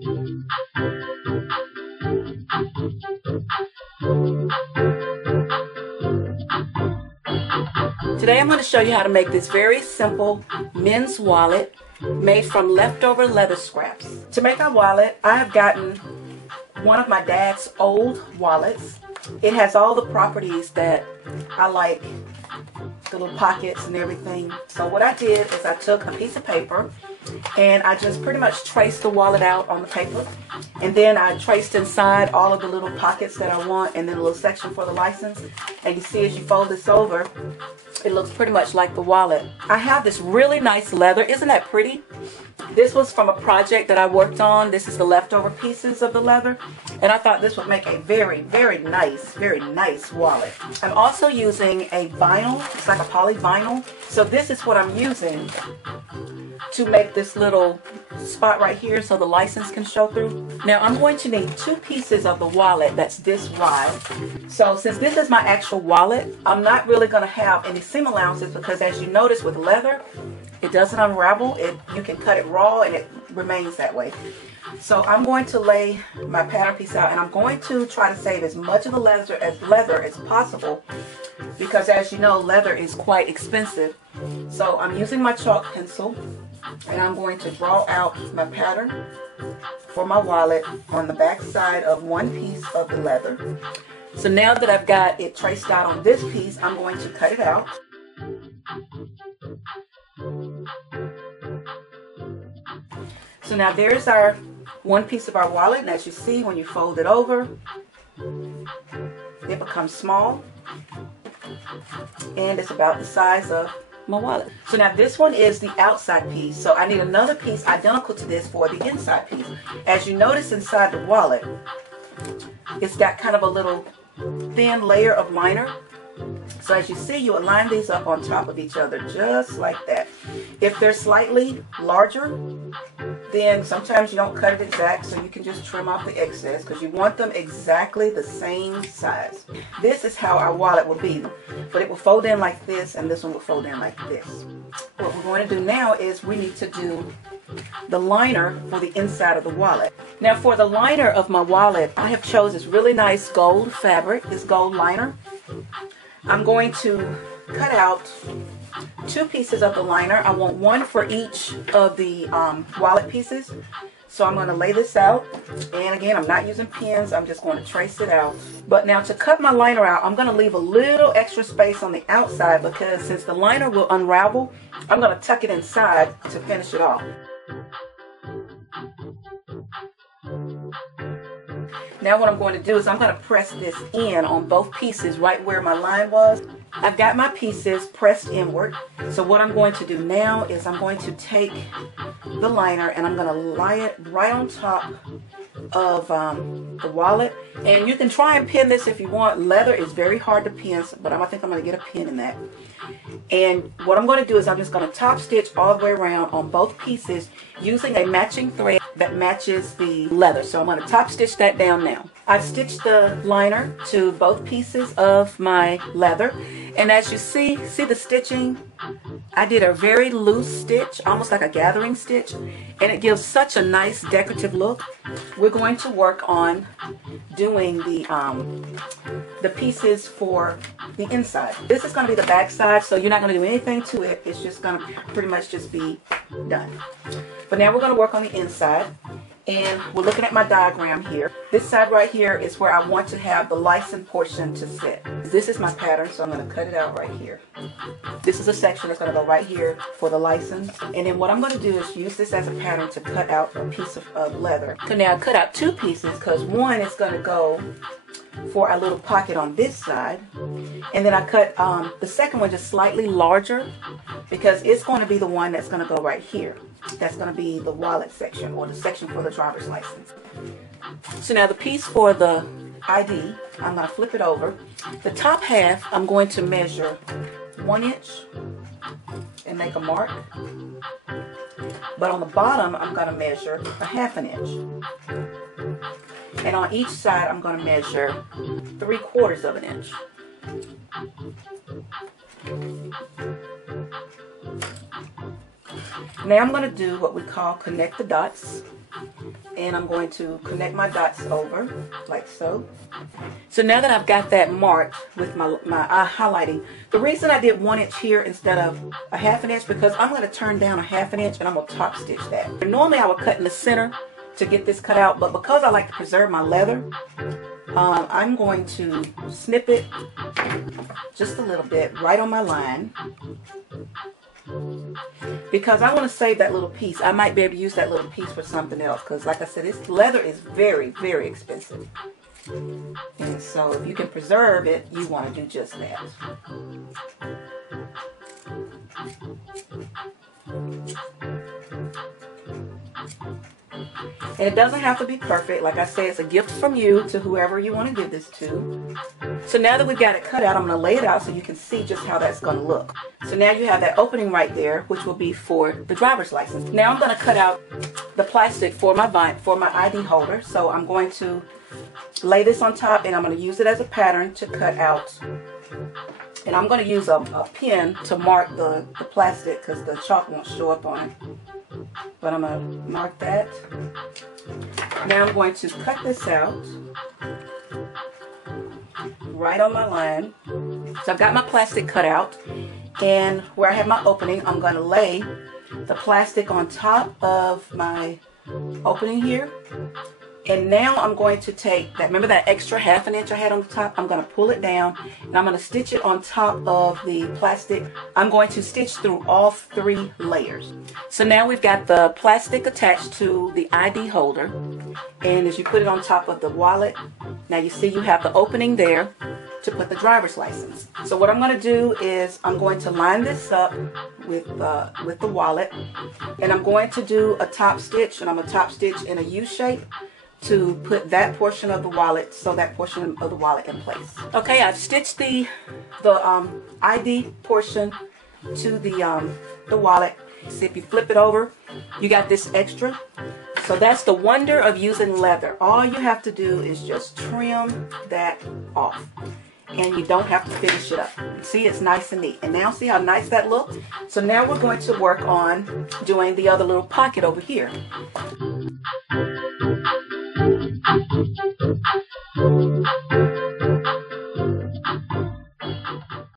Today I'm going to show you how to make this very simple men's wallet made from leftover leather scraps. To make our wallet, I have gotten one of my dad's old wallets. It has all the properties that I like, the little pockets and everything. So what I did is I took a piece of paper and I just pretty much traced the wallet out on the paper, and then I traced inside all of the little pockets that I want, and then a little section for the license. And you see, as you fold this over, it looks pretty much like the wallet. I have this really nice leather. Isn't that pretty? This was from a project that I worked on. This is the leftover pieces of the leather, and I thought this would make a very nice wallet. I'm also using a vinyl. It's like a poly vinyl. So this is what I'm using to make this little spot right here so the license can show through. Now I'm going to need 2 pieces of the wallet that's this wide. So since this is my actual wallet, I'm not really going to have any seam allowances, because as you notice with leather, it doesn't unravel. You can cut it raw and it remains that way. So I'm going to lay my pattern piece out, and I'm going to try to save as much of the leather as possible, because as you know, leather is quite expensive. So I'm using my chalk pencil, and I'm going to draw out my pattern for my wallet on the back side of one piece of the leather. So now that I've got it traced out on this piece, I'm going to cut it out. So now there's our one piece of our wallet, and as you see, when you fold it over, it becomes small, and it's about the size of my wallet. So now this one is the outside piece, so I need another piece identical to this for the inside piece. As you notice inside the wallet, it's got kind of a little thin layer of liner. So as you see, you align these up on top of each other just like that. If they're slightly larger, then sometimes you don't cut it exact, so you can just trim off the excess, because you want them exactly the same size. This is how our wallet will be, but it will fold in like this, and this one will fold in like this. What we're going to do now is we need to do the liner for the inside of the wallet. Now for the liner of my wallet, I have chose this really nice gold fabric, this gold liner. I'm going to cut out 2 pieces of the liner. I want one for each of the wallet pieces. So I'm going to lay this out, and again, I'm not using pins, I'm just going to trace it out. But now to cut my liner out, I'm going to leave a little extra space on the outside, because since the liner will unravel, I'm going to tuck it inside to finish it off. Now what I'm going to do is I'm going to press this in on both pieces right where my line was. I've got my pieces pressed inward. So what I'm going to do now is I'm going to take the liner and I'm going to lie it right on top of the wallet. And you can try and pin this if you want. Leather is very hard to pin, but I think I'm going to get a pin in that. And what I'm going to do is I'm just going to top stitch all the way around on both pieces using a matching thread that matches the leather. So I'm going to top stitch that down now. I've stitched the liner to both pieces of my leather, and as you see the stitching, I did a very loose stitch, almost like a gathering stitch, and it gives such a nice decorative look. We're going to work on doing the pieces for the inside. This is going to be the back side, so you're not going to do anything to it. It's just going to pretty much just be done. But now we're going to work on the inside, and we're looking at my diagram here. This side right here is where I want to have the license portion to sit. This is my pattern, so I'm going to cut it out right here. This is a section that's going to go right here for the license. And then what I'm going to do is use this as a pattern to cut out a piece of leather. So now I cut out 2 pieces, because one is going to go for a little pocket on this side, and then I cut the second one just slightly larger, because it's going to be the one that's going to go right here. That's going to be the wallet section, or the section for the driver's license. So now the piece for the ID, I'm going to flip it over. The top half, I'm going to measure 1 inch and make a mark. But on the bottom, I'm going to measure a 1/2 inch. And on each side, I'm going to measure 3/4 inch. Now I'm going to do what we call connect the dots. and I'm going to connect my dots over like so. So now that I've got that marked with my highlighting, the reason I did 1 inch here instead of a 1/2 inch, because I'm going to turn down a 1/2 inch and I'm going to top stitch that. Normally I would cut in the center to get this cut out, but because I like to preserve my leather, I'm going to snip it just a little bit right on my line, because I want to save that little piece. I might be able to use that little piece for something else, because like I said, this leather is very, very expensive. And so if you can preserve it, you want to do just that. And it doesn't have to be perfect. Like I say, it's a gift from you to whoever you want to give this to. So now that we've got it cut out, I'm going to lay it out so you can see just how that's going to look. So now you have that opening right there, which will be for the driver's license. Now I'm going to cut out the plastic for my ID holder. So I'm going to lay this on top, and I'm going to use it as a pattern to cut out. And I'm going to use a pen to mark the plastic, because the chalk won't show up on it. But I'm going to mark that. Now I'm going to cut this out right on my line. So I've got my plastic cut out, and where I have my opening, I'm going to lay the plastic on top of my opening here. And now I'm going to take that, remember that extra 1/2 inch I had on the top? I'm going to pull it down, and I'm going to stitch it on top of the plastic. I'm going to stitch through all 3 layers. So now we've got the plastic attached to the ID holder, and as you put it on top of the wallet, now you see you have the opening there to put the driver's license. So what I'm going to do is I'm going to line this up with the wallet, and I'm going to do a top stitch, and I'm going to top stitch in a U shape to put that portion of the wallet, so that portion of the wallet in place. Okay, I've stitched the ID portion to the wallet. See, if you flip it over, you got this extra. So that's the wonder of using leather. All you have to do is just trim that off, and you don't have to finish it up. See, it's nice and neat. And now see how nice that looks? So now we're going to work on doing the other little pocket over here.